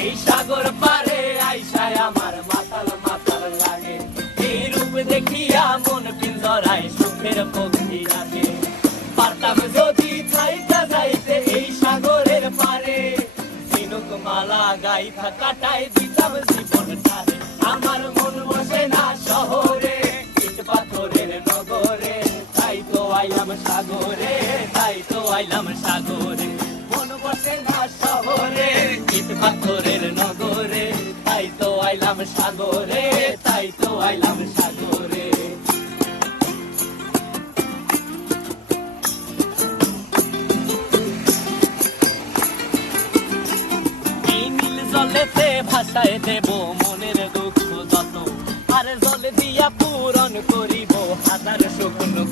এই সাগর পারে আইসায় আমার মাতাল মাতাল লাগে, এই রূপ দেখিয়া মন পিঞ্জরায় সুখের পক্ষী ডাকে। পারতাম যদি থাইতা যাইতে এই সাগরের পারে, ঝিনুক মালা গাইথা কাটাই দিতাম জীবনটারে। আমার মন বসে না শহরে, ইট পাথরের নগরে, তাই তো আইলাম সাগরে, তাই তো আইলাম সাগরে। মন বসে না শহরে, ইট পাথরের নগরে, তাই তো আইলাম সাগরে, তাই তো আইলাম সাগরে। এই নীল জলেতে ভাসায় দেব মনের দুঃখ যত, আর জল দিয়া পূরণ করিব হাজার শুকনো।